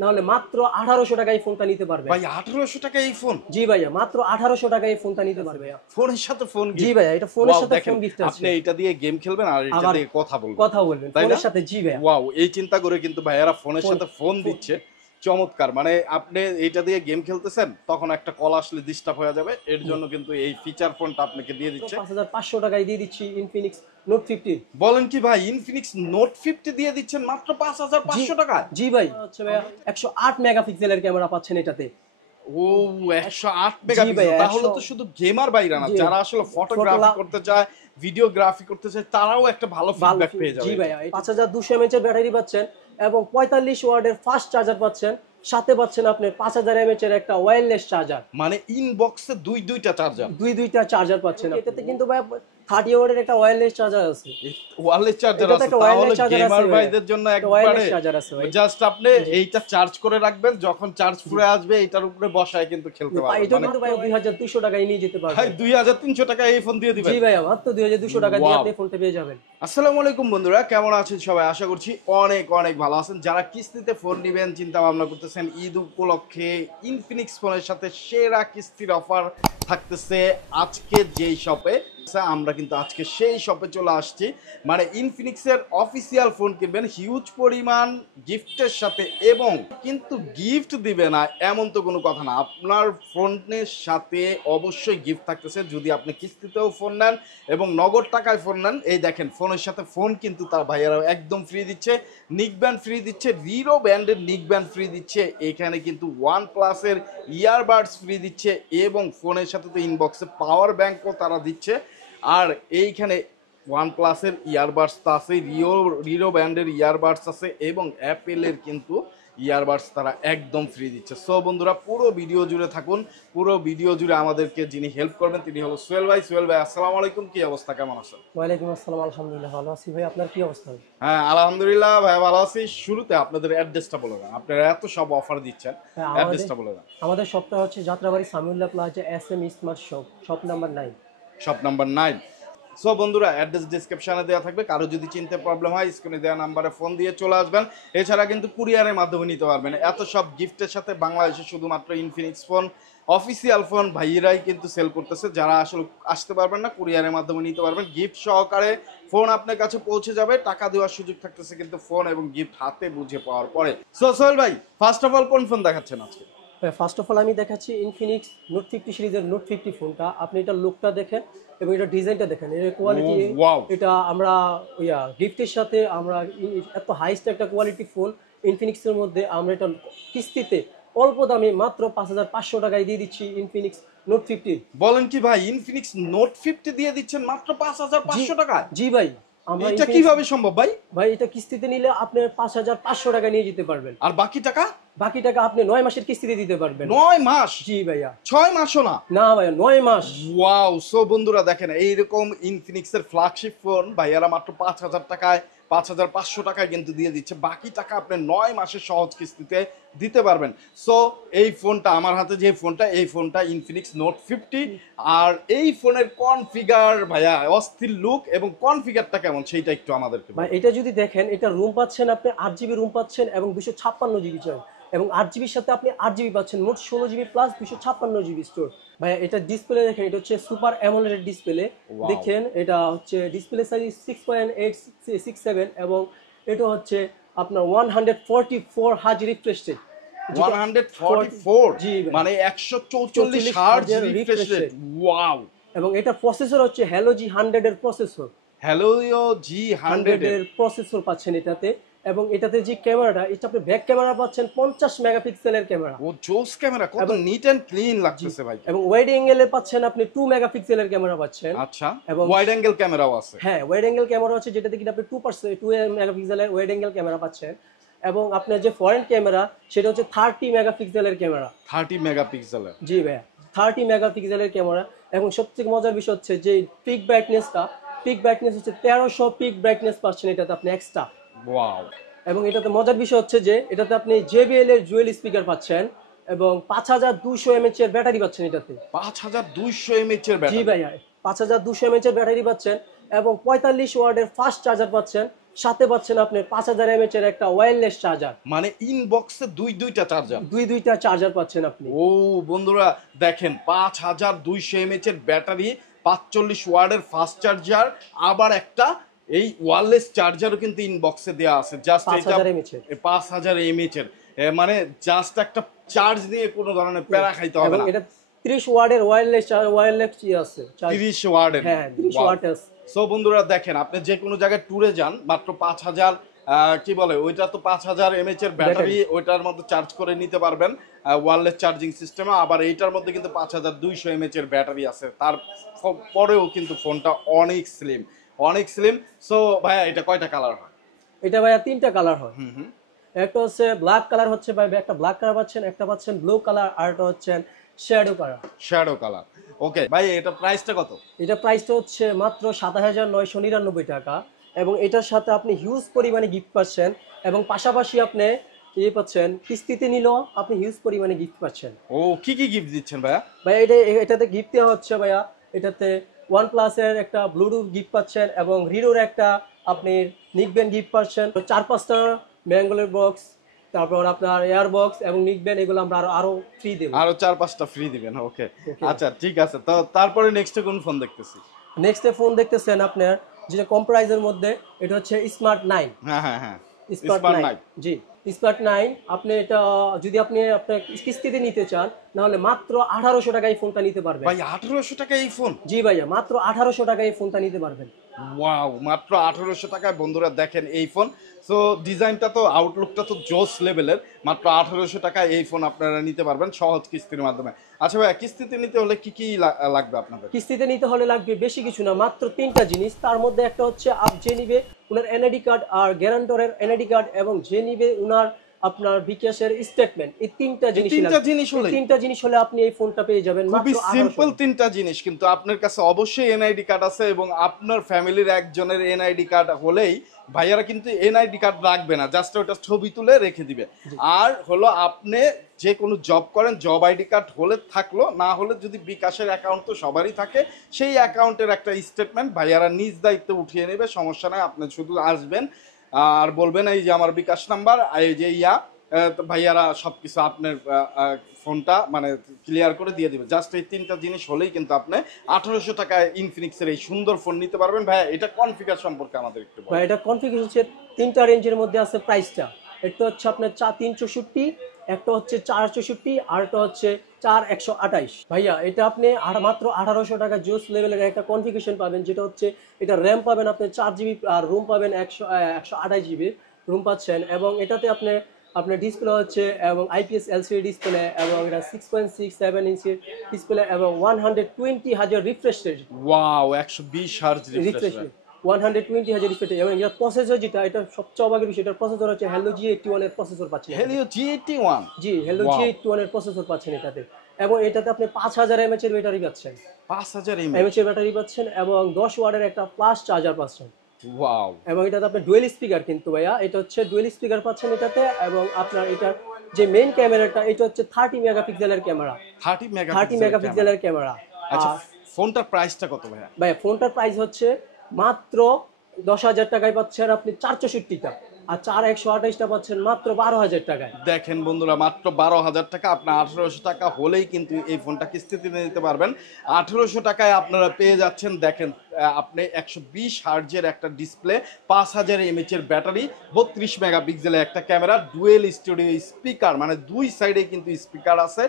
না হলে মাত্র 1800 টাকায় এই ফোনটা নিতে পারবে ভাই 1800 টাকা এই ফোন? জি ভাইয়া, মাত্র 1800 টাকায় এই ফোনটা নিতে পারবে ফোনের সাথে ফোন জি গিফট? ভাইয়া, এটা ফোনের সাথে দেখেন ফোন গিফট আছে। আপনি এটা দিয়ে গেম খেলবেন আর এটা আবার দিয়ে কথা বলবেন, কথা বলবেন তাই না? ফোনের সাথে জি ভাইয়া। ওয়াও, এই চিন্তা করে কিন্তু ভাইয়ারা ফোনের সাথে ফোন দিচ্ছে, চমৎকার। মানে আপনি এটা দিয়ে গেম খেলতেছেন, তখন একটা কল আসলে ডিস্টার্ব হয়ে যাবে, এর জন্য কিন্তু এই ফিচার ফোনটা আপনাকে দিয়ে দিচ্ছে। 5500 টাকায় দিয়ে দিচ্ছি ইনফিনিক্স নোট 50। বলেন কি ভাই, ইনফিনিক্স নোট 50 দিয়ে দিচ্ছেন মাত্র 5500 টাকা? জি ভাই, হচ্ছে ভাইয়া 108 মেগাপিক্সেলের ক্যামেরা পাচ্ছেন এটাতে। ও 108 মেগাপিক্সেল, তাহলে তো শুধু গেমার বাইরা না, যারা আসলে ফটোগ্রাফি করতে চায়, ভিডিওগ্রাফি করতে চায়, তারাও একটা ভালো ফিডব্যাক পেয়ে যাবে। জি ভাইয়া, 5200 mAh এর ব্যাটারি পাচ্ছেন এবং 45 ওয়াটের ফাস্ট চার্জার পাচ্ছেন, সাথে পাচ্ছেন আপনি 5000 mAh এর একটা ওয়্যারলেস চার্জার। মানে ইনবক্সে দুইটা চার্জার, দুইটা চার্জার পাচ্ছেন। এটাতে কিন্তু ভাই 30 ওয়াটের একটা ওয়্যারলেস চার্জার আছে, ওয়্যারলেস চার্জার আছে, তাহলে গেমার ভাইদের জন্য একবারে জাস্ট আপনি এইটা চার্জ করে রাখবেন, যখন চার্জ ফুরে আসবে এটার উপরে বসায় কিন্তু খেলতে পারবেন। এটা কিন্তু ভাই 2200 টাকায় নিয়ে যেতে পারবেন। ভাই 2300 টাকা এই ফোন দিয়ে দিবেন? জি ভাই, মাত্র 2200 টাকা দিয়ে আপনি ফোনটা পেয়ে যাবেন। আসসালামু আলাইকুম বন্ধুরা, কেমন আছেন সবাই? আশা করছি অনেক অনেক ভালো আছেন। যারা কিস্তিতে ফোন নেবেন চিন্তা ভাবনা করতেছেন, ঈদ উপলক্ষে ইনফিনিক্স ফোনের সাথে সেরা কিস্তির অফার থাকতেছে আজকে যেই শপে, আমরা কিন্তু আজকে সেই শপে চলে আসছি। মানে ইনফিনিক্সের অফিসিয়াল ফোন কিনবেন হিউজ পরিমাণ গিফটের সাথে, এবং কিন্তু গিফট দিবে না এমন তো কোনো কথা না, আপনার ফোনের সাথে অবশ্যই গিফট থাকতেছে যদি আপনি কিস্তিতেও ফোন নেন এবং নগদ টাকায় ফোন নেন। এই দেখেন ফোনের সাথে ফোন কিন্তু তার ভাইয়ারা একদম ফ্রি দিচ্ছে, নিক ব্যান্ড ফ্রি দিচ্ছে, রিরো ব্যান্ডের নিক ব্যান্ড ফ্রি দিচ্ছে, এখানে কিন্তু ওয়ান প্লাসের ইয়ারবাডস ফ্রি দিচ্ছে, এবং ফোনের সাথে তো ইনবক্সে পাওয়ার ব্যাংকও তারা দিচ্ছে। আর এইখানে ওয়ান প্লাসের ইয়ারবাডস তো আছে, রিরো ব্যান্ডের ইয়ারবাডস আছে, এবং অ্যাপেলের কিন্তু ইয়ারবাডস তারা একদম ফ্রি দিচ্ছে। সো বন্ধুরা পুরো ভিডিও জুড়ে থাকুন, পুরো ভিডিও জুড়ে আমাদেরকে যিনি হেল্প করবেন তিনি হলো সোহেল ভাই। সোহেল ভাই আসসালামু আলাইকুম, কি অবস্থা, কেমন আছেন? ওয়ালাইকুম আসসালাম, আলহামদুলিল্লাহ ভালো আছি ভাই, আপনার কি অবস্থা? হ্যাঁ আলহামদুলিল্লাহ ভাই ভালো আছি। শুরুতে আপনাদের অ্যাড্রেসটা বলে দেন, আপনারা এত সব অফার দিচ্ছেন, অ্যাড্রেসটা বলে দেন। আমাদের শপটা হচ্ছে Jatrabari Samiullah plaza SM smart shop, shop number 9। Shop number 9। So বন্ধুরা অ্যাড্রেস ডিসক্রিপশনে দেওয়া থাকবে, কারো যদি চিনতে প্রবলেম হয় স্ক্রিনে দেওয়া নাম্বারে ফোন দিয়ে চলে আসবেন। এছাড়া কিন্তু কুরিয়ারের মাধ্যমে নিতে পারবেন। এত সব গিফটের সাথে বাংলাদেশে শুধুমাত্র ইনফিনিক্স ফোন অফিসিয়াল ফোন ভাইয়েরাই কিন্তু সেল করতেছে। যারা আসলে আসতে পারবেন না কুরিয়ারের মাধ্যমে নিতে পারবেন, গিফট সহকারে ফোন আপনার কাছে পৌঁছে যাবে। টাকা দেওয়ার সুযোগ থাকতেছে কিন্তু ফোন এবং গিফট হাতে বুঝে পাওয়ার পরে। সো সোহেল ভাই ফার্স্ট অফ অল কোন ফোন দেখাচ্ছেন আজকে? ফার্স্ট অফ অল আমি দেখাচ্ছি ইনফিনিক্স নোট 50 সিরিজের নোট 50 ফোনটা। আপনি এটা লুকটা দেখেন এবং এটা ডিজাইনটা দেখেন, এর কোয়ালিটি, এটা আমরা গিফটের সাথে আমরা এত হাইস্ট একটা কোয়ালিটি ফোন ইনফিনিক্সের মধ্যে আমরা এটা কিস্তিতে অল্প দামে মাত্র 5500 টাকায় দিয়ে দিচ্ছি ইনফিনিক্স নোট 50। বলেন কি ভাই, ইনফিনিক্স নোট 50 দিয়ে দিচ্ছেন মাত্র 5500 টাকা? জি ভাই, এটা কিভাবে সম্ভব ভাই? ভাই এটা কিস্তিতে নিলে আপনি 5500 টাকা নিয়ে যেতে পারবেন, আর বাকি টাকা আপনি 9 মাসের কিস্তিতে দিতে পারবেন। 9 মাস? জি ভাইয়া। 6 মাসও না? না ভাইয়া, 9 মাস। ওয়াও। সো বন্ধুরা দেখেন এইরকম ইনফিনিক্সের ফ্ল্যাগশিপ ফোন ভাইয়ারা মাত্র 5000 টাকায় 5500 টাকায় কিন্তু দিয়ে দিচ্ছে, বাকি টাকা আপনি 9 মাসের সহজ কিস্তিতে দিতে পারবেন। সো এই ফোনটা আমার হাতে যে ফোনটা, এই ফোনটা ইনফিনিক্স নোট 50। আর এই ফোনের কনফিগার ভাইয়া অস্থির লুক, এবং কনফিগারটা কেমন সেইটা একটু আমাদেরকে ভাই। এটা যদি দেখেন, এটা রুম পাচ্ছেন আপনি 8GB রুম পাচ্ছেন এবং 256GB চাই, এবং 8GBর সাথে আপনি 8GB পাচ্ছেন, মোট 16GB প্লাস 256GB স্টোর। ভাই এটা ডিসপ্লে দেখেন, এটা হচ্ছে সুপার অ্যামোলেড ডিসপ্লে। দেখেন এটা হচ্ছে ডিসপ্লে সাইজ 6.867 এবং এটা হচ্ছে আপনার 144 হার্জ রিফ্রেশ রেট। 144 মানে 144 হার্জ রিফ্রেশ রেট। ওয়াও। এবং এটা প্রসেসর হচ্ছে Helio G100 এর প্রসেসর, Helio G100 এর প্রসেসর পাচ্ছেন এটাতে। এবং এটাতে যে ক্যামেরাটা, এটা আপনি ব্যাক ক্যামেরা পাচ্ছেন 50 মেগাপিক্সেলের ক্যামেরা। ও জোস ক্যামেরা, কত নিট এন্ড ক্লিন লাগতেছে ভাই। এবং ওয়াইড অ্যাঙ্গেলে পাচ্ছেন আপনি 2 মেগাপিক্সেলের ক্যামেরা পাচ্ছেন। আচ্ছা, এবং ওয়াইড অ্যাঙ্গেল ক্যামেরাও আছে? হ্যাঁ, ওয়াইড অ্যাঙ্গেল ক্যামেরা আছে, যেটাতে কি আপনি 2 মেগাপিক্সেলের ওয়াইড অ্যাঙ্গেল ক্যামেরা পাচ্ছেন। এবং আপনার যে ফ্রন্ট ক্যামেরা সেটা হচ্ছে 30 মেগাপিক্সেলের ক্যামেরা। 30 মেগাপিক্সেলের? জি ভাই, 30 মেগাপিক্সেলের ক্যামেরা। এবং সবথেকে মজার বিষয় হচ্ছে যে পিক ব্রাইটনেস হচ্ছে 1300 পিক ব্রাইটনেস পাচ্ছেন এটাতে আপনি এক্সট্রা। ওয়াও। এবং এটাতে মজার বিষয় হচ্ছে যে এটাতে আপনি JBL এর জুয়েল স্পিকার পাচ্ছেন এবং 5200 mAh এর ব্যাটারি পাচ্ছেন এটাতে। 5200 mAh এর ব্যাটারি? জি ভাইয়া, 5200 mAh এর ব্যাটারি পাচ্ছেন এবং 45 ওয়াটের ফাস্ট চার্জার পাচ্ছেন, সাথে পাচ্ছেন আপনি 5000 mAh এর একটা ওয়্যারলেস চার্জার, মানে ইনবক্সে দুইটা চার্জার, দুইটা চার্জার পাচ্ছেন আপনি। ও বন্ধুরা দেখেন 5200 mAh এর ব্যাটারি, 45 ওয়াটের ফাস্ট চার্জার, আবার একটা এই ওয়্যারলেস চার্জারও কিন্তু ইনবক্সে দেওয়া আছে। জাস্ট এটা 5000 mAh এর। 5000 mAh এর মানে জাস্ট একটা চার্জ দিয়ে কোনো ধরনের প্যারা খাইতে হবে এবং না। এটা 30 ওয়াটের ওয়্যারলেস আছে, 30 ওয়াটের, হ্যাঁ 30 ওয়াট আছে। সো বন্ধুরা দেখেন আপনি যে কোনো জায়গায় ট্যুরে যান, মাত্র 5000 কি বলে ওইটা তো 5000 mAh এর ব্যাটারি, ওইটার মধ্যে চার্জ করে নিতে পারবেন ওয়্যারলেস চার্জিং সিস্টেমে। আবার এইটার মধ্যে কিন্তু 5200 mAh এর ব্যাটারি আছে, তার পরেও কিন্তু ফোনটা অনেক স্লিম, অনেক স্লিম। সো ভাইয়া এটা কয়টা কালার হয়? এটা ভাইয়া 3টা কালার হয়। একটা হচ্ছে ব্ল্যাক কালার হচ্ছে ভাই, একটা ব্ল্যাক কালার পাচ্ছেন, একটা পাচ্ছেন ব্লু কালার, আর একটা হচ্ছে শ্যাডো কালার। শ্যাডো কালার, ওকে ভাই এটা প্রাইসটা কত? এটা প্রাইসটা হচ্ছে মাত্র 7999 টাকা, এবং এটার সাথে আপনি হিউজ পরিমাণে গিফট পাচ্ছেন, এবং পাশাপাশি আপনি পাচ্ছেন কিস্তিতে নিলেও আপনি হিউজ পরিমাণে গিফট পাচ্ছেন। ও কি কি গিফট দিচ্ছেন ভাইয়া? ভাই এটাতে গিফট দেওয়া হচ্ছে ভাইয়া, এটাতে OnePlus এর একটা ব্লুটুথ গিফট পাচ্ছেন, এবং রিডোর একটা আপনি নিকবেন গিফট পাচ্ছেন, 4-5টা ম্যাঙ্গোলের বক্স, তারপর আপনার এয়ার বক্স এবং নিকবেন, এগুলো আমরা আরো ফ্রি দেব, আরো 4-5টা ফ্রি দিবেন। ওকে আচ্ছা ঠিক আছে, তো তারপরে নেক্সটে কোন ফোন দেখতেছি? নেক্সট ফোন দেখতেছেন আপনার যেটা কম প্রাইসের মধ্যে, এটা হচ্ছে স্মার্ট 9। হ্যাঁ হ্যাঁ হ্যাঁ, স্মার্ট 9, জি স্মার্ট 9। আপনি এটা যদি আপনি আপনার কিস্তিতে নিতে চান, নাহলে মাত্র 1800 টাকায় এই ফোনটা নিতে পারবেন। ভাই 1800 টাকা এই ফোন? জি ভাইয়া, মাত্র 1800 টাকায় এই ফোনটা নিতে পারবেন। ওয়াও, মাত্র 1800 টাকায় বন্ধুরা দেখেন এই ফোন। সো ডিজাইনটা তো, আউটলুকটা তো জোস লেভেলের। মাত্র 1800 টাকায় এই ফোন আপনারা নিতে পারবেন সহজ কিস্তির মাধ্যমে। আচ্ছা ভাই, কিস্তিতে নিতে হলে কি কি লাগবে আপনাদের? কিস্তিতে নিতে হলে লাগবে বেশি কিছু না, মাত্র 3টা জিনিস। তার মধ্যে একটা হচ্ছে যে নিবে উনার এনআইডি কার্ড, আর গ্যারান্টরের এনআইডি কার্ড, এবং যে নিবে উনার আপনার বিকাশের স্টেটমেন্ট। এই তিনটা জিনিস হলে আপনি এই ফোনটা পেয়ে যাবেন। খুবই সিম্পল তিনটা জিনিস, কিন্তু আপনার কাছে অবশ্যই এনআইডি কার্ড আছে, এবং আপনার ফ্যামিলির একজনের এনআইডি কার্ড হলেই ভাইয়ারা কিন্তু এনআইডি কার্ড রাখবে না, জাস্ট ওটা ছবি তুলে রেখে দিবে। আর হলো আপনি যে কোনো জব করেন, জব আইডি কার্ড হলে থাকলো, না হলে যদি বিকাশের অ্যাকাউন্ট তো সবারই থাকে, সেই অ্যাকাউন্টের একটা স্টেটমেন্ট ভাইয়ারা নিজ দায়িত্বে উঠিয়ে নেবে, সমস্যা নাই। আপনি শুধু আসবেন আর বলবেন এই যে আমার বিকাশ নাম্বার, এই যে ভাইয়ারা সবকিছু আপনার ফোনটা মানে ক্লিয়ার করে দিয়ে দিবে। জাস্ট এই তিনটা জিনিস হলেই কিন্তু আপনি 1800 টাকায় ইনফিনিক্সের এই সুন্দর ফোন নিতে পারবেন। ভাইয়া এটা কনফিগার সম্পর্কে আমাদের একটু বলুন। এটা কনফিগার হচ্ছে 3টা রেঞ্জের মধ্যে আছে প্রাইসটা। একটা হচ্ছে আপনার 364, একটা হচ্ছে 464, আর একটা হচ্ছে 4128। ভাইয়া এটা আপনি মাত্র 1800 টাকা জোস লেভেলের একটা কনফিগারেশন পাবেন, যেটা হচ্ছে এটা র্যাম পাবেন আপনি 4 GB, আর রুম পাবেন 128 GB রুম পাচ্ছেন, এবং এটাতে আপনার ডিসপ্লে হচ্ছে এবং IPS LCD ডিসপ্লে, এবং এটা 6.67 ইঞ্চির ডিসপ্লে, এবং 120 হাজার refresh rate. Wow, 120 hertz refresh rate, 120 হাজার রিফ্রেশ, এবং এটা প্রসেসর যেটা, এটা সবচেয়ে অবাকের বিষয়, এটার প্রসেসর হচ্ছে Helio G81 এর প্রসেসর পাচ্ছেন। Helio G81? জি, Helio G81 এর প্রসেসর পাচ্ছেন এটাতে, এবং এটাতে আপনি 5000 mAh এর ব্যাটারি পাচ্ছেন, 5000 mAh এর ব্যাটারি পাচ্ছেন, এবং 10 ওয়াটের একটা প্লাস চার্জার পাচ্ছেন। ওয়াও, এবং এটাতে আপনি ডুয়েল স্পিকার, কিন্তু ভাইয়া এটা হচ্ছে ডুয়েল স্পিকার পাচ্ছেন এটাতে, এবং আপনার এটার যে মেইন ক্যামেরাটা, এটা হচ্ছে 30 মেগাপিক্সেলের ক্যামেরা, 30 মেগাপিক্সেলের ক্যামেরা। আচ্ছা ফোনটার প্রাইসটা কত ভাইয়া? ভাইয়া ফোনটার প্রাইস হচ্ছে মাত্র 10,000 টাকায় পাচ্ছেন আপনি 464টা, আর 4128টা পাচ্ছেন মাত্র 12,000 টাকায়। দেখেন বন্ধুরা, মাত্র 12,000 টাকা, আপনার 1800 টাকা হলেই কিন্তু এই ফোনটা কিস্তিতে নিতে পারবেন। 1800 টাকায় আপনারা পেয়ে যাচ্ছেন দেখেন আপনি 120 হার্জের একটা ডিসপ্লে, 5000 mAh এর ব্যাটারি, 32 মেগাপিক্সেলের একটা ক্যামেরা, ডুয়েল স্টুডিও স্পিকার, মানে দুই সাইডে কিন্তু স্পিকার আছে।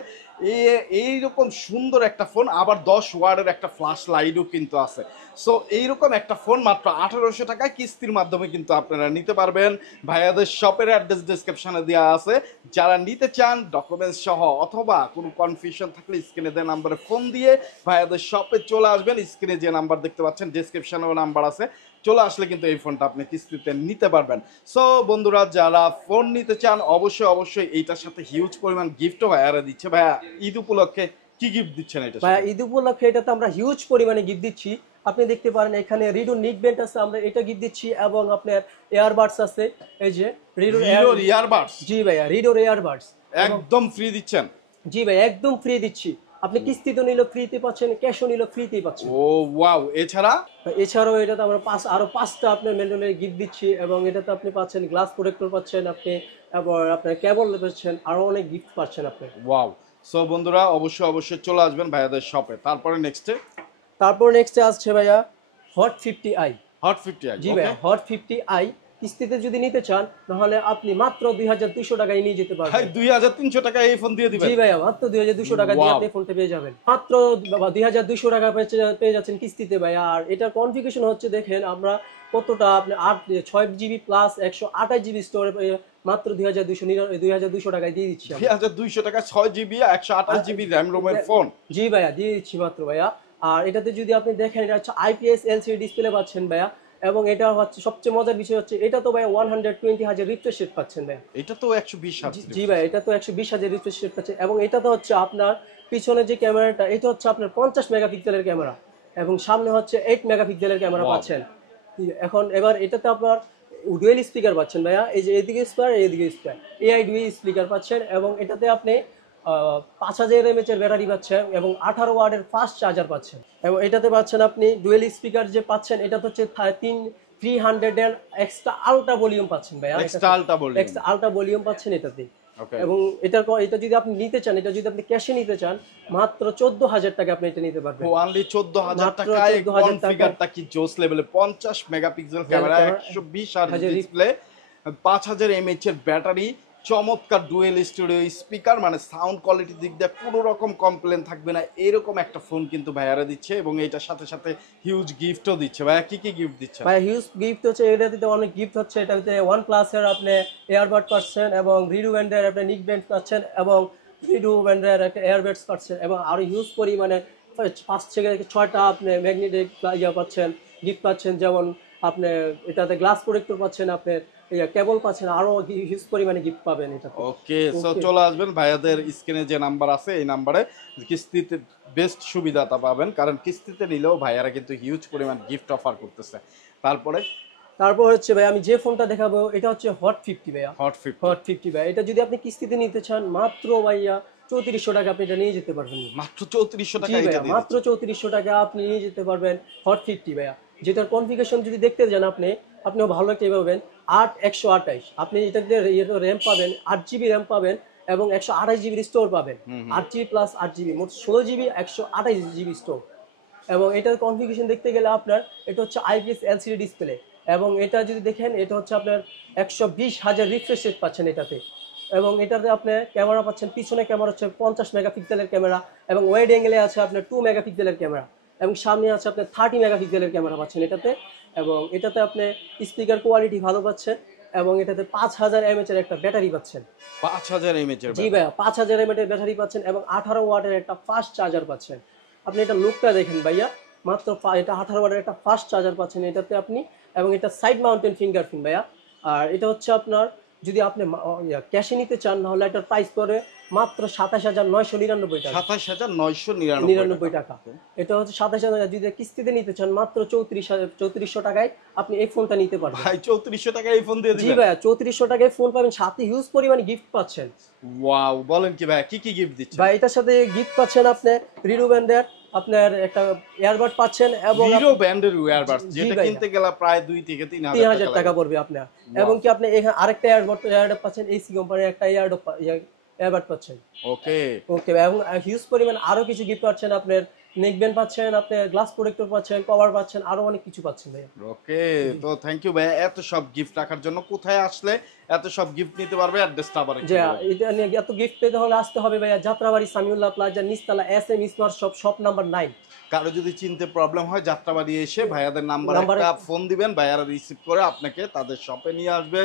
এইরকম সুন্দর একটা ফোন, আবার 10 ওয়াটের একটা ফ্ল্যাশ লাইটও কিন্তু আছে। সো এইরকম একটা ফোন মাত্র 1800 টাকায় কিস্তির মাধ্যমে কিন্তু আপনারা নিতে পারবেন। ভাইয়াদের শপের অ্যাড্রেস ডেসক্রিপশনে দেওয়া আছে, যারা নিতে চান ডকুমেন্টস সহ, অথবা কোনো কনফিউশন থাকলে স্ক্রিনে দেওয়া নাম্বারে ফোন দিয়ে ভাইয়াদের শপে চলে আসবেন। স্ক্রিনে যে নাম্বার দেখতে পাচ্ছেন, ডেসক্রিপশনেও নাম্বার আছে, চলে আসলে কিন্তু এই ফোনটা আপনি কিস্তিতে নিতে পারবেন। সো বন্ধুরা, যারা ফোন নিতে চান অবশ্যই এইটার সাথে হিউজ পরিমাণ গিফটও ভাইয়ারা দিচ্ছে। ভাইয়া ঈদ উপলক্ষে কি গিফট দিচ্ছেন এটা? ভাইয়া ঈদ উপলক্ষে এটাতে আমরা হিউজ পরিমাণে গিফট দিচ্ছি। আপনি দেখতে পারেন এখানে রিডো নিক বেল্ট আছে, আমরা এটা গিফট দিচ্ছি, এবং আপনার এয়ারবাডস আছে, এই যে রিডোর ইয়ারবাডস। জি ভাইয়া, রিডোর এয়ারবাডস একদম ফ্রি দিচ্ছেন? জি ভাই, একদম ফ্রি দিচ্ছি। আপনি কিস্তিতে নিলে ফ্রিতে পাচ্ছেন, ক্যাশও নিলে ফ্রিতেই পাচ্ছেন। ও ওয়াও, এছাড়া এছাড়াও এটাতে আমরা আরো 5টা আপনার ম্যান্ডেলের গিফট দিচ্ছি, এবং এটাতে আপনি পাচ্ছেন গ্লাস প্রোটেক্টর পাচ্ছেন আপনি, আবার আপনার কেবল পাচ্ছেন, আরো অনেক গিফট পাচ্ছেন আপনি। ওয়াও। সো বন্ধুরা অবশ্যই চলে আসবেন ভাইয়াদের শপে। তারপরে নেক্সটে আসছে ভাইয়া হট 50i। Hot 50 I. জি ভাইয়া, হট 50i কিস্তিতে যদি নিতে চান তাহলে আপনি মাত্র 2200 টাকায় নিয়ে যেতে ভাই পারবেন। 2300 টাকা এই ফোন দিয়ে দিবেন? জি ভাইয়া, মাত্র 2200 টাকা দিয়ে Wow. আপনি ফোনটা পেয়ে যাবেন। মাত্র 2200 টাকা পেয়ে যাচ্ছেন কিস্তিতে ভাইয়া। আর এটার কনফিগারেশন হচ্ছে দেখেন আমরা কতটা, আপনি 6 জিবি প্লাস 128 জিবি স্টোর মাত্র 2200 টাকায় দিয়ে দিচ্ছি আমরা। 2200 টাকা 6 জিবি 128 জিবি র্যাম রোমের ফোন। জি ভাইয়া, দিয়ে দিচ্ছি মাত্র ভাইয়া। আর এটাতে যদি আপনি দেখেন এটা হচ্ছে IPS LCD ডিসপ্লে পাচ্ছেন ভাইয়া, এবং এটা হচ্ছে সবচেয়ে মজার বিষয় হচ্ছে এটা তো ভাইয়া 120,000 রিফ্রেশ রেট পাচ্ছেন ভাইয়া। এটা তো 120 হার্টজ। জি ভাই, এটা তো 120,000 রিফ্রেশ রেট পাচ্ছেন, এবং এটা তো হচ্ছে আপনার পিছনে যে ক্যামেরাটা এটা হচ্ছে আপনার 50 মেগাপিক্সেলের ক্যামেরা, এবং সামনে হচ্ছে 8 মেগাপিক্সেলের ক্যামেরা Wow. পাচ্ছেন। এবার এটাতে আপনার ডুয়েল স্পিকার পাচ্ছেন ভাইয়া, এই যে এদিকে স্পিকার এদিকে স্পিকার, AI ডুয়েল স্পিকার পাচ্ছেন, এবং এটাতে আপনি 5000 mAh এর ব্যাটারি পাচ্ছেন, এবং 18 ওয়াটের ফাস্ট চার্জার পাচ্ছেন, এবং এটাতে পাচ্ছেন আপনি ডুয়েল স্পিকার যে পাচ্ছেন এটা হচ্ছে 300 এর এক্সট্রা আলট্রা ভলিউম পাচ্ছেন ভাইয়া, এক্সট্রা আলট্রা ভলিউম পাচ্ছেন এটাতে। ওকে। এবং এটা যদি আপনি নিতে চান, এটা যদি আপনি ক্যাশে নিতে চান মাত্র 14000 টাকা আপনি এটা নিতে পারবেন। ওনলি 14000 মাত্র টাকায় 14,000 কনফিগারটা কি জোস লেভেলে। 50 megapixel camera, 120 hertz display, 5000 mAh এর ব্যাটারি, চমৎকার ডুয়েল স্টুডিও স্পিকার, মানে সাউন্ড কোয়ালিটির দিক দিয়ে কোনো রকম কমপ্লেন থাকবে না, এরকম একটা ফোন কিন্তু ভাইয়ারা দিচ্ছে। এবং এটার সাথে সাথে হিউজ গিফটও দিচ্ছে। ভাইয়া কি কি গিফট দিচ্ছে? ভাই হিউজ গিফট হচ্ছে এটাতে, অনেক গিফট হচ্ছে এটাতে। OnePlus এর আপনি এয়ারবাড পাচ্ছেন, এবং রিডু ব্যান্ডের আপনি নিক ব্যান্ড পাচ্ছেন, এবং রিডু ব্যান্ডের একটা এয়ারবাডস পাচ্ছেন, এবং আরো হিউজ পরিমাণে 5 থেকে 6টা আপনি ম্যাগনেটিক ইয়া পাচ্ছেন, গিফট পাচ্ছেন। যেমন আপনি এটাতে গ্লাস প্রোটেক্টর পাচ্ছেন, আপনি কেবল পাচ্ছেন, আরো হিউজ পরিমাণে গিফট পাবেন এটাতে। ওকে, সো চলে আসবেন ভাইয়াদের স্ক্রিনে যে নাম্বার আছে এই নাম্বারে, কিস্তিতে বেস্ট সুবিধাটা পাবেন, কারণ কিস্তিতে নিলেও ভাইয়ারা কিন্তু হিউজ পরিমাণ গিফট অফার করতেছে। তারপর হচ্ছে ভাই আমি যে ফোনটা দেখাবো এটা হচ্ছে হট 50 ভাইয়া। হট 50 ভাই, এটা যদি আপনি কিস্তিতে নিতে চান মাত্র ভাইয়া 3400 টাকা আপনি এটা নিয়ে যেতে পারবেন। মাত্র 3400 টাকা জি এটা ভাইয়া, দিয়ে মাত্র 3400 টাকা আপনি নিয়ে যেতে পারবেন হট 50 ভাইয়া। যেটার কনফিগারেশন যদি দেখতে যান আপনিও ভালো একটা পাবেন 128। আপনি এটাতে র্যাম পাবেন, 8 জিবি র্যাম পাবেন, এবং 128 জিবি স্টোর পাবেন। 8 জিবি প্লাস 8 জিবি, মোট 16 জিবি 128 জিবি স্টোর। এবং এটার কনফিগারেশন দেখতে গেলে আপনার এটা হচ্ছে IPS LCD ডিসপ্লে, এবং এটা যদি দেখেন এটা হচ্ছে আপনার 120,000 রিফ্রেশ রেট পাচ্ছেন এটাতে। এবং এটাতে আপনি ক্যামেরা পাচ্ছেন, পিছনে ক্যামেরা হচ্ছে 50 মেগাপিক্সেলের ক্যামেরা, এবং ওয়াইড অ্যাঙ্গেলে আছে আপনার 2 মেগাপিক্সেলের ক্যামেরা, এবং সামনে আছে আপনার 30 মেগাপিক্সেলের ক্যামেরা পাচ্ছেন এটাতে। এবং এটাতে আপনি স্পিকার কোয়ালিটি ভালো পাচ্ছেন, এবং এটাতে 5000 mAh এর একটা ব্যাটারি পাচ্ছেন। 5000 mAh এর জি ভাইয়া, 5000 mAh এর ব্যাটারি পাচ্ছেন, এবং 18 ওয়াটের একটা ফাস্ট চার্জার পাচ্ছেন। আপনি এটা লুকটা দেখেন ভাইয়া, মাত্র এটা 18 ওয়াটের একটা ফাস্ট চার্জার পাচ্ছেন এটাতে আপনি, এবং এটা সাইড মাউন্টেন ফিঙ্গারপ্রিন্ট ভাইয়া। আর এটা হচ্ছে আপনার যদি আপনি ক্যাশে নিতে চান তাহলে এটার প্রাইস পড়ে মাত্র 27999 টাকা। 27999 টাকা। এটা হচ্ছে 27000। যদি কিস্তিতে নিতে চান মাত্র 3400 টাকায় আপনি এই ফোনটা নিতে পারবেন। ভাই 3400 টাকা এই ফোন দিয়ে দিবেন? জি ভাইয়া, 3400 টাকায় ফোন পাবেন, সাথে হিউজ পরিমাণে গিফট পাচ্ছেন। ওয়াও, বলেন কি ভাই, কি কি গিফট দিচ্ছে? ভাই এটার সাথে গিফট পাচ্ছেন আপনি রিডু ব্যান্ডের আপনার একটা এয়ারবাড পাচ্ছেন, এবং হিরো ব্র্যান্ডের ইয়ারবাডস, যেটা কিনতে গেলে প্রায় 2 থেকে 3000 টাকা পড়বে আপনার। এবং কি আপনি এখানে আরেকটা এয়ারবাড পাচ্ছেন, এসি কোম্পানির একটা এয়ারবাড পাচ্ছেন। ওকে ওকে, এবং হিউজ পরিমাণ আরো কিছু গিফট পাচ্ছেন, আপনার নেকব্যান্ড পাচ্ছেন, আপনার গ্লাস প্রোটেক্টর পাচ্ছেন, কভার পাচ্ছেন, আরো অনেক কিছু পাচ্ছেন ভাই। ওকে, তো থ্যাংক ইউ ভাই এত সব গিফট রাখার জন্য। কোথায় আসলে এত সব গিফট নিতে পারবে, অ্যাড্রেসটা আবার একটু বলুন। এটা নিয়ে এত গিফট পেতে হলে আসতে হবে ভাইয়া যাত্রাবাড়ি সামিউল্লাহ প্লাজা নিচতলা SM স্মার্ট শপ নাম্বার 9। কারো যদি চিনতে প্রবলেম হয় যাত্রাবাড়ি এসে ভাইয়াদের নাম্বারে একটা ফোন দিবেন, ভাইয়ারা রিসিভ করে আপনাকে তাদের শপে নিয়ে আসবে।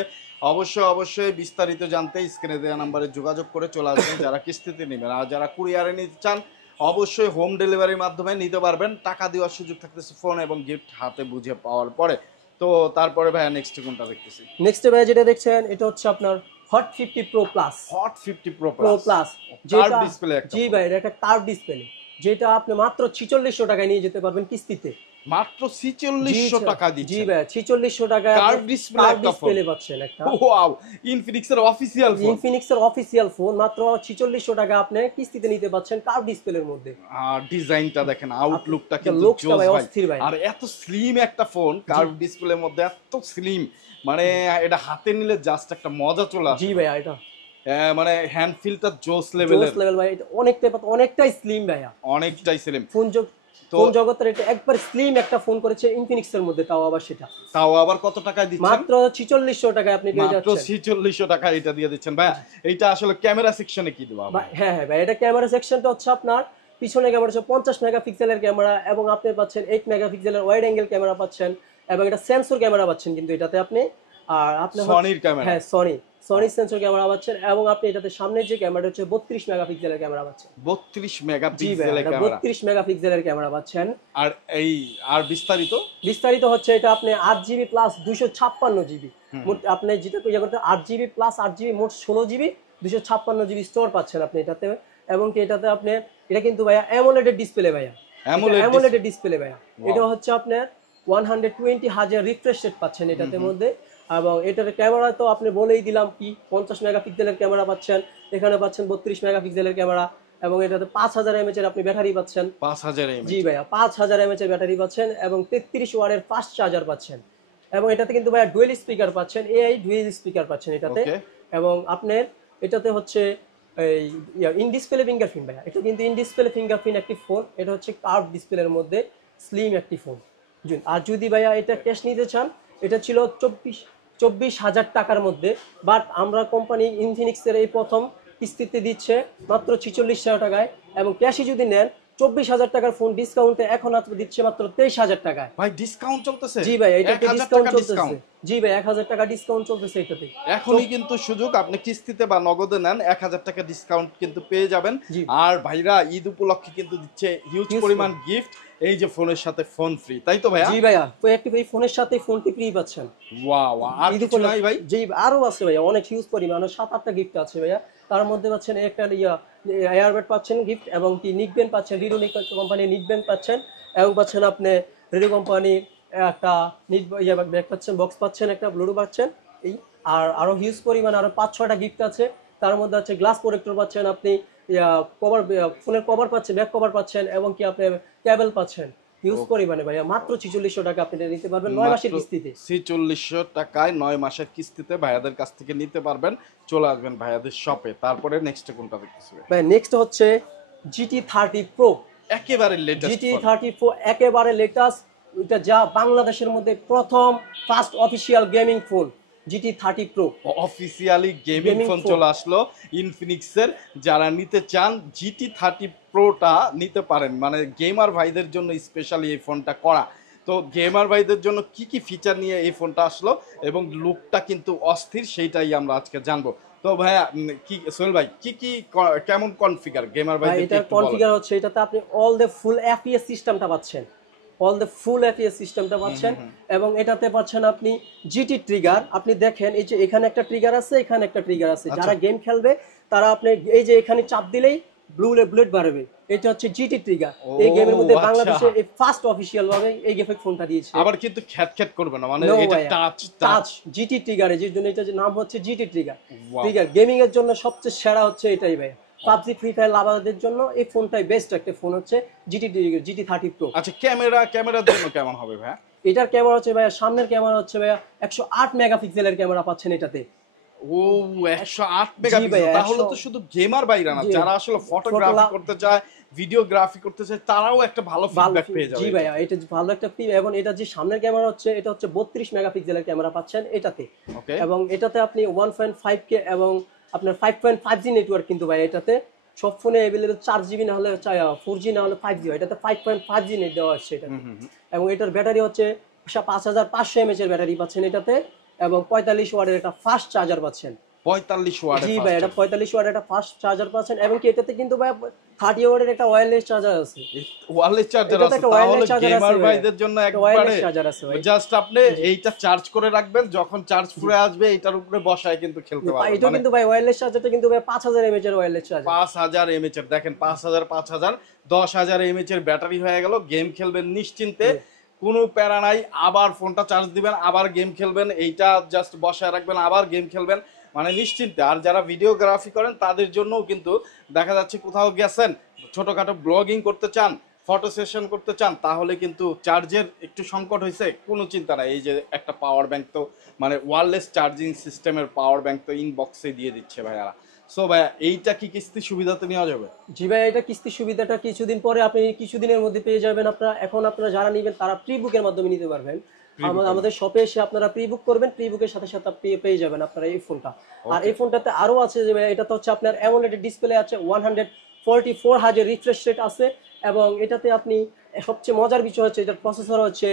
অবশ্যই বিস্তারিত জানতে স্ক্রিনে দেওয়া নাম্বারে যোগাযোগ করে চলে আসবেন যারা কিস্তিতে নেবেন। আর যারা কুরিয়ারে নিতে চান অবশ্যই হোম ডেলিভারির মাধ্যমে নিতে পারবেন, টাকা দেওয়ার সুযোগ থাকতেছে ফোন এবং গিফট হাতে বুঝে পাওয়ার পরে। তো তারপরে ভাইয়া নেক্সট কোনটা দেখতেছি? নেক্সট ভাইয়া যেটা দেখছেন এটা হচ্ছে আপনার hot 50 pro plus. Hot 50 pro plus যেটা ডিসপ্লে একটা। জি ভাই, এটা একটা কার্ভ ডিসপ্লে, যেটা আপনি মাত্র 4600 টাকায় নিয়ে যেতে পারবেন কিস্তিতে। মাত্র 4600 টাকা জি দিচ্ছেন। ভাই 4600 টাকায় কার্ভ ডিসপ্লে একটা ফোন ডিসপ্লে পাচ্ছেন একটা। ওয়াও, ইনফিনিক্সের অফিসিয়াল ফোন। ইনফিনিক্সের অফিসিয়াল ফোন মাত্র 4600 টাকা আপনি কিস্তিতে নিতে পাচ্ছেন কার্ভ ডিসপ্লের মধ্যে। আর ডিজাইনটা দেখেন, আউটলুকটা কিন্তু লুকসটা জোস ভাই ভাই। অস্থির ভাই। আর এত স্লিম একটা ফোন, কার্ভ ডিসপ্লের মধ্যে এত স্লিম, মানে এটা হাতে নিলে জাস্ট একটা মজা চলে আসে। জি ভাই এটা মানে হ্যান্ড ফিলটা জোস জোস লেভেলের, লেভেল ভাই, এটা অনেকটাই স্লিম ভাইয়া। অনেকটাই স্লিম। তো ফোন জগতের এটা একবার স্লিম একটা ফোন করেছে ইনফিনিক্স এর মধ্যে, তাও আবার সেটা তাও আবার কত টাকায় দিচ্ছেন? মাত্র 4600 টাকায় আপনি পেয়ে মাত্র যাচ্ছেন। 4600 টাকা এটা দিয়ে দিচ্ছেন ভাই। এইটা আসলে ক্যামেরা সেকশনে কি দেবো? হ্যাঁ হ্যাঁ ভাই, এটা ক্যামেরা সেকশনটা হচ্ছে আপনার পিছনে ক্যামেরা হচ্ছে 50 মেগাপিক্সেলের ক্যামেরা, এবং আপনি পাচ্ছেন 8 মেগাপিক্সেলের ওয়াইড অ্যাঙ্গেল ক্যামেরা পাচ্ছেন, এবং এটা সেন্সর ক্যামেরা পাচ্ছেন কিন্তু এটাতে আপনি। আর আপনি সনির ক্যামেরা, হ্যাঁ সনি সেন্সর ক্যামেরা পাচ্ছেন, এবং আপনি এটাতে সামনের যে ক্যামেরাটা হচ্ছে 32 মেগাপিক্সেলের ক্যামেরা পাচ্ছেন। 32 জি ভাই, মেগাপিক্সেলের ক্যামেরা, 32 মেগাপিক্সেলের ক্যামেরা পাচ্ছেন। আর আর বিস্তারিত হচ্ছে এটা আপনি 8GB প্লাস 256GB, মোট আপনি যেটা ইয়ে করতে 8GB প্লাস 8GB মোট 16GB 256GB স্টোর পাচ্ছেন আপনি এটাতে। এবং কি এটাতে আপনি এটা কিন্তু ভাইয়া অ্যামোলেড ডিসপ্লে ভাইয়া, অ্যামোলেড ডিসপ্লে ভাইয়া। এটা হচ্ছে আপনার 120 হাজার রিফ্রেশ রেট পাচ্ছেন এটাতে মধ্যে। এবং এটার ক্যামেরা তো আপনি বলেই দিলাম কি 50 মেগাপিক্সেলের ক্যামেরা পাচ্ছেন, এখানে পাচ্ছেন 32 মেগাপিক্সেলের ক্যামেরা, এবং এটাতে 5000 mAh এর আপনি ব্যাটারি পাচ্ছেন। 5000 mAh? জি ভাইয়া 5000 mAh এর ব্যাটারি পাচ্ছেন, এবং 33 ওয়াটের ফাস্ট চার্জার পাচ্ছেন। এবং এটাতে কিন্তু ভাইয়া ডুয়েল স্পিকার পাচ্ছেন, এআই ডুয়েল স্পিকার পাচ্ছেন এটাতে। এবং আপনার এটাতে হচ্ছে এই ইন ডিসপ্লে ফিঙ্গারপ্রিন্ট ভাইয়া, এটা কিন্তু ইন ডিসপ্লে ফিঙ্গারপ্রিন্ট একটি ফোন, এটা হচ্ছে কার্ভ ডিসপ্লের মধ্যে স্লিম একটি ফোন। আর যদি ভাইয়া এটা ক্যাশ নিতে চান, এটা ছিল 24,000 টাকার মধ্যে, বাট আমরা কোম্পানি ইনফিনিক্সের এই প্রথম কিস্তিতে দিচ্ছে মাত্র 46,000 টাকায়, এবং ক্যাশে যদি নেন 24,000 টাকার ফোন ডিসকাউন্টে এখন আপনি দিচ্ছে মাত্র 23,000 টাকায়। ভাই ডিসকাউন্ট চলতেছে? জি ভাই, এটাতে 1000 ডিসকাউন্ট টাকা চলতেছে। ডিসকাউন্ট? জি ভাই 1000 টাকা ডিসকাউন্ট চলতেছে এটাতে। এখনই কিন্তু সুযোগ, আপনি কিস্তিতে বা নগদে নেন 1000 টাকা ডিসকাউন্ট কিন্তু পেয়ে যাবেন। আর ভাইরা ঈদ উপলক্ষে কিন্তু দিচ্ছে হিউজ পরিমাণ গিফট, এই যে ফোনের সাথে ফোন ফ্রি, তাই তো ভাইয়া? জি ভাইয়া, তো একটি এই ফোনের সাথে ফোনটি ফ্রি পাচ্ছেন। ওয়াও, আর কিছু নাই ভাই? জি আরো আছে ভাইয়া, অনেক হিউজ পরিমাণ, 7-8টা গিফট আছে ভাইয়া। তার মধ্যে পাচ্ছেন একটা এয়ারব্যাগ পাচ্ছেন গিফট, এবং কি নিকবেন পাচ্ছেন, রিডো কোম্পানির নিকবেন পাচ্ছেন, এবং পাচ্ছেন আপনি রিডো কোম্পানির একটা ব্যাগ পাচ্ছেন, বক্স পাচ্ছেন, একটা ব্লুটুথ পাচ্ছেন। এই আর আরো হিউজ পরিমাণ আরো 5-6টা গিফট আছে। তার মধ্যে আছে গ্লাস প্রোটেক্টর পাচ্ছেন আপনি, কভার ফোনের কভার পাচ্ছেন, ব্যাক কভার পাচ্ছেন, এবং কি আপনি কেবল পাচ্ছেন হিউজ পরিমাণে ভাইয়া। মাত্র 4600 টাকা আপনি নিতে পারবেন 9 মাসের কিস্তিতে। 4600 টাকায় 9 মাসের কিস্তিতে ভাইয়াদের কাছ থেকে নিতে পারবেন। চলে আসবেন ভাইয়াদের শপে। তারপরে নেক্সট কোনটা দেখতেছি ভাই? নেক্সট হচ্ছে GT30 Pro, একেবারে লেটেস্ট GT30 Pro একেবারে লেটেস্ট। এটা যা বাংলাদেশের মধ্যে প্রথম first official gaming phone GT30 Pro। Officially gaming phone চলে আসলো ইনফিনিক্সের। যারা নিতে চান GT30 Proটা নিতে পারেন, মানে গেমার ভাইদের জন্য স্পেশালি এই ফোনটা করা। তো গেমার ভাইদের জন্য কি কি ফিচার নিয়ে এই ফোনটা আসলো এবং লুকটা কিন্তু অস্থির, সেইটাই আমরা আজকে জানবো। তো ভাইয়া কি সোহেল ভাই কি কেমন কনফিগার গেমার ভাইদের? এটা কনফিগার হচ্ছে, এটাতে আপনি অল দ্য ফুল এফপিএস সিস্টেমটা পাচ্ছেন, এবং এটাতে পাচ্ছেন আপনি জিটি ট্রিগার। আপনি দেখেন এই যে এখানে একটা ট্রিগার আছে, এখানে একটা ট্রিগার আছে। যারা গেম খেলবে তারা আপনি এই যে এখানে চাপ দিলেই বুলেট বাড়বে, এটা হচ্ছে জিটি ট্রিগার। এই গেমের মধ্যে বাংলাদেশে এই ফার্স্ট অফিশিয়াল ভাবে এই গেফেক ফোনটা দিয়েছে। আবার কিন্তু খ্যাট করবে না, মানে এটা টাচ জিটি ট্রিগারে, যে জন্য এটা নাম হচ্ছে জিটি ট্রিগার। গেমিং এর জন্য সবচেয়ে সেরা হচ্ছে এটাই ভাই। পাবজি ফ্রি ফায়ার লাভারদের জন্য এই ফোনটাই বেস্ট একটা ফোন হচ্ছে GT30 Pro। আচ্ছা, ক্যামেরার জন্য কেমন হবে ভাই? এটার ক্যামেরা হচ্ছে ভাইয়া, সামনের ক্যামেরা হচ্ছে ভাইয়া 108 মেগাপিক্সেলের ক্যামেরা পাচ্ছেন এটাতে। ও 108 মেগাপিক্সেল! তাহলে তো শুধু গেমার বাইরা না, যারা আসলে ফটোগ্রাফি করতে চায়, ভিডিওগ্রাফি করতে চায়, তারাও একটা ভালো ফিডব্যাক পেয়ে যাবে। জি ভাইয়া, এটা ভালো একটা এবং এটা যে সামনের ক্যামেরা হচ্ছে, এটা হচ্ছে 32 মেগাপিক্সেলের ক্যামেরা পাচ্ছেন এটাতে। এবং এটাতে আপনি 1.5K এবং আপনার 5.5G নেটওয়ার্ক কিন্তু ভাই এটাতে সব ফোনে अवेलेबल। 4GB না হলে 4G না হলে 5G, এটাতে 5.5G নেট দেওয়া আছে এটাতে। এবং এটার ব্যাটারি হচ্ছে 5500 mAh এর ব্যাটারি পাচ্ছেন এটাতে, এবং 45 ওয়াটের একটা ফাস্ট চার্জার পাচ্ছেন। 45 ওয়াট? জি ভাই, এটা 45 ওয়াটের একটা ফাস্ট চার্জার পাচ্ছেন, এবং কি এটাতে কিন্তু ভাই 30 ওয়াটের একটা ওয়্যারলেস চার্জার আছে। ওয়্যারলেস চার্জার আছে, তাহলে গেমার ভাইদের জন্য একবারে জাস্ট আপনি এইটা চার্জ করে রাখবেন, যখন চার্জ ফুরে আসবে এটার উপরে বসায় কিন্তু খেলতে পারবেন। এটা কিন্তু ভাই ওয়্যারলেস চার্জারটা কিন্তু ভাই 5000 mAh এর ওয়্যারলেস চার্জার। 5000 mAh এর, দেখেন 5000 10,000 mAh এর ব্যাটারি হয়ে গেল। গেম খেলবেন নিশ্চিন্তে, কোনো প্যারা নাই, আবার ফোনটা চার্জ দিবেন, আবার গেম খেলবেন, এইটা জাস্ট বসায় রাখবেন, আবার গেম খেলবেন, মানে নিশ্চিন্তে। আর যারা ভিডিওগ্রাফি করেন তাদের জন্যও কিন্তু দেখা যাচ্ছে কোথাও গেছেন, ছোটোখাটো ব্লগিং করতে চান, ফটো সেশন করতে চান, তাহলে কিন্তু চার্জের একটু সংকট হয়েছে, কোনো চিন্তা নাই। এই যে একটা পাওয়ার ব্যাংক তো মানে ওয়্যারলেস চার্জিং সিস্টেমের পাওয়ার ব্যাংক তো ইনবক্সে দিয়ে দিচ্ছে ভাইয়ারা। সো ভাইয়া এইটা কি কিস্তি সুবিধাতে নেওয়া যাবে? জি ভাই, এটা কিস্তি সুবিধাটা কিছুদিন পরে আপনি কিছুদিনের মধ্যে পেয়ে যাবেন। আপনারা এখন আপনারা যারা নেবেন তারা প্রি বুকের মাধ্যমে নিতে পারবেন। আমাদের শপে এসে আপনারা প্রি বুক করবেন, প্রি বুকের সাথে সাথে আপনি পেয়ে যাবেন আপনারা এই ফোনটা। আর এই ফোনটাতে আরো আছে যে ভাই, এটা তো হচ্ছে আপনার অ্যামোলেড ডিসপ্লে আছে, 144 হার্জের রিফ্রেশ রেট আছে, এবং এটাতে আপনি সবচেয়ে মজার বিষয় হচ্ছে এটার প্রসেসর হচ্ছে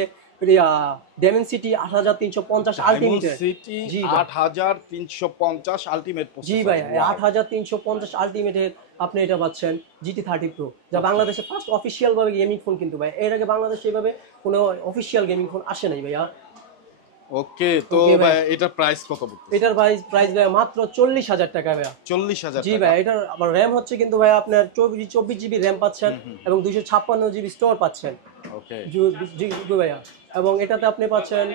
Dimensity 8350 আলটিমেট। সিটি 8350 আলটিমেট জি প্রসেসর। ভাই, 8350 আলটিমেটের আপনি এটা পাচ্ছেন GT30 Pro, যা বাংলাদেশে ফার্স্ট অফিসিয়াল ভাবে গেমিং ফোন। কিন্তু ভাই এর আগে বাংলাদেশে এইভাবে কোনো অফিসিয়াল গেমিং ফোন আসে নাই ভাইয়া। ওকে, তো ভাই এটার প্রাইস কত বলতে? এটার প্রাইস ভাই মাত্র 40,000 টাকা ভাইয়া। 40,000 জি টাকা। ভাই, এটার আবার র্যাম হচ্ছে কিন্তু ভাই আপনার 24 জিবি র্যাম পাচ্ছেন এবং 256 জিবি স্টোর পাচ্ছেন। ওকে জি ভাইয়া, এবং এটাতে আপনি পাচ্ছেন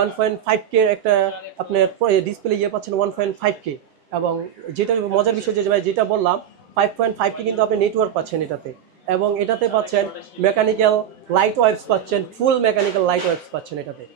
1.5K একটা আপনার ডিসপ্লে ইয়ে পাচ্ছেন 1.5K, এবং যেটা মজার বিষয় যে ভাই যেটা বললাম 5.5K কিন্তু আপনি নেটওয়ার্ক পাচ্ছেন এটাতে, এবং এটাতে পাচ্ছেন মেকানিক্যাল লাইট ওয়েভস পাচ্ছেন, ফুল মেকানিক্যাল লাইট ওয়েভস পাচ্ছেন এটাতে।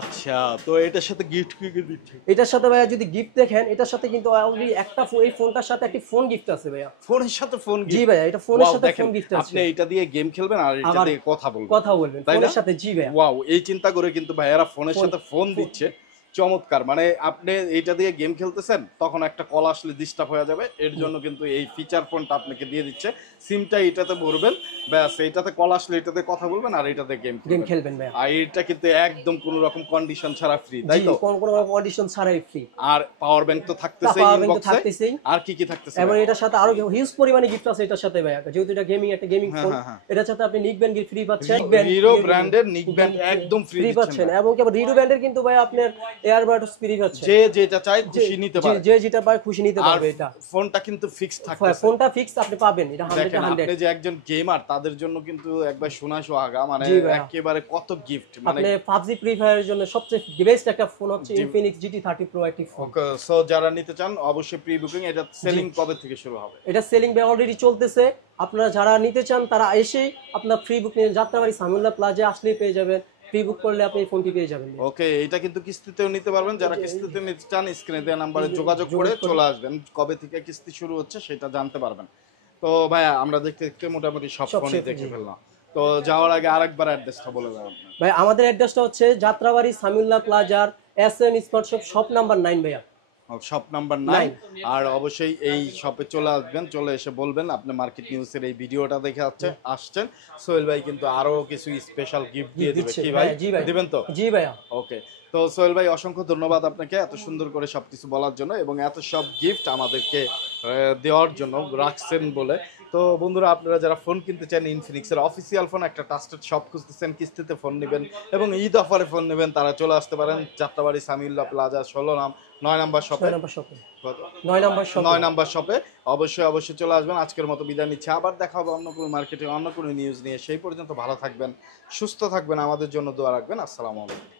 আচ্ছা, তো এটার সাথে গিফট কি কি দিচ্ছে? এটার সাথে ভাইয়া যদি গিফট দেখেন, এটার সাথে কিন্তু অলরেডি একটা এই ফোনটার সাথে একটি ফোন গিফট আছে ভাইয়া। ফোনের সাথে ফোন জি গিফট? ভাইয়া, এটা ফোনের সাথে দেখেন, ফোন গিফট আছে। আপনি এটা দিয়ে গেম খেলবেন আর এটা আবার দিয়ে কথা বলবেন, কথা বলবেন তাই না? ফোনের সাথে। জি ভাইয়া, ওয়াও, এই চিন্তা করে কিন্তু ভাইয়ারা ফোনের সাথে ফোন দিচ্ছে, চমৎকার। মানে আপনি এইটা দিয়ে গেম খেলতেছেন, তখন একটা কল আসলে ডিস্টার্ব হয়ে যাবে, এর জন্য কিন্তু এই ফিচার ফোনটা আপনাকে দিয়ে দিচ্ছে। সিমটা এটাতে ভরবেন, ব্যাস এইটাতে কল আসলে এটাতে কথা বলবেন আর এটাতে গেম খেলবেন ভাইয়া। আর এটা কিন্তু একদম কোনো রকম কন্ডিশন ছাড়া ফ্রি, তাই জি, তো? কোনো অডিশন ছাড়াই ফ্রি। আর পাওয়ার ব্যাংক তো থাকতেছেই পাওয়ার ব্যাংক তো ইনবক্সে, থাকতেছেই। আর কি কি থাকতেছে? এবং এটার সাথে আরো হিউজ পরিমাণে গিফট আছে এটার সাথে ভাইয়া, যেহেতু এটা গেমিং একটা গেমিং ফোন। এটার সাথে আপনি নিক ব্যান্ড ফ্রি পাচ্ছেন, হিরো ব্র্যান্ডের নিক ব্যান্ড একদম ফ্রি পাচ্ছেন, এবং কি আবার হিরো ব্র্যান্ডের কিন্তু ভাই আপনার এয়ারবাডস ফ্রি পাচ্ছেন। যে যেটা চাই খুশি নিতে পারে, যে যেটা পায় খুশি নিতে পারবে। এটা ফোনটা কিন্তু ফিক্স থাকতেছে, ফোনটা ফিক্স আপনি পাবেন, এটা 100 আপনি যে একজন গেমার তাদের জন্য কিন্তু একবার সোনা সোহাগা, মানে একেবারে কত গিফট। মানে আপনি PUBG ফ্রি ফায়ারের জন্য সবচেয়ে বেস্ট একটা ফোন হচ্ছে Infinix GT30 Pro একটি ফোন। সো যারা নিতে চান অবশ্যই প্রি বুকিং। এটা সেলিং কবে থেকে শুরু হবে? এটা সেলিং ভাই অলরেডি চলতেছে। আপনারা যারা নিতে চান তারা এসেই আপনার ফ্রি বুক নিয়ে যাত্রাবাড়ি সামিউল্লাহ প্লাজা আসলেই পেয়ে যাবেন। প্রি বুক করলে আপনি এই ফোনটি পেয়ে যাবেন। ওকে, এটা কিন্তু কিস্তিতেও নিতে পারবেন। যারা কিস্তিতে নিতে চান স্ক্রিনে দেওয়া নাম্বারে যোগাযোগ করে চলে আসবেন, কবে থেকে কিস্তি শুরু হচ্ছে সেটা জানতে পারবেন। তো ভাইয়া আমরা দেখতে দেখতে মোটামুটি সব ফোনই দেখে ফেললাম। তো যাওয়ার আগে আরেকবার অ্যাড্রেসটা বলে দেন ভাই। আমাদের অ্যাড্রেসটা হচ্ছে যাত্রাবাড়ি সামিউল্লাহ প্লাজার SM smart shop, shop number 9 ভাইয়া। Shop number 9। আর অবশ্যই এই শপে চলে আসবেন, চলে এসে বলবেন আপনি মার্কেট নিউজের এই ভিডিওটা দেখে আসছেন। সোহেল ভাই কিন্তু আরো কিছু স্পেশাল গিফট দিয়ে দিবে। কি ভাই দিবেন তো? জি ভাইয়া। ওকে, তো সোহেল ভাই অসংখ্য ধন্যবাদ আপনাকে এত সুন্দর করে সবকিছু বলার জন্য এবং এত সব গিফট আমাদেরকে দেওয়ার জন্য রাখছেন বলে। তো বন্ধুরা, আপনারা যারা ফোন কিনতে চান, ইনফিনিক্সের অফিসিয়াল ফোন, একটা ট্রাস্টেড শপ খুঁজতেছেন, কিস্তিতে ফোন নেবেন এবং ঈদ অফারে ফোন নেবেন, তারা চলে আসতে পারেন যাত্রাবাড়ি সামিউল্লাহ প্লাজা 9 নাম্বার শপে। 9 নাম্বার শপে অবশ্যই চলে আসবেন। আজকের মতো বিদায় নিচ্ছি, আবার দেখা হবে অন্য কোনো মার্কেটে অন্য কোনো নিউজ নিয়ে। সেই পর্যন্ত ভালো থাকবেন, সুস্থ থাকবেন, আমাদের জন্য দোয়া রাখবেন। আসসালামু আলাইকুম।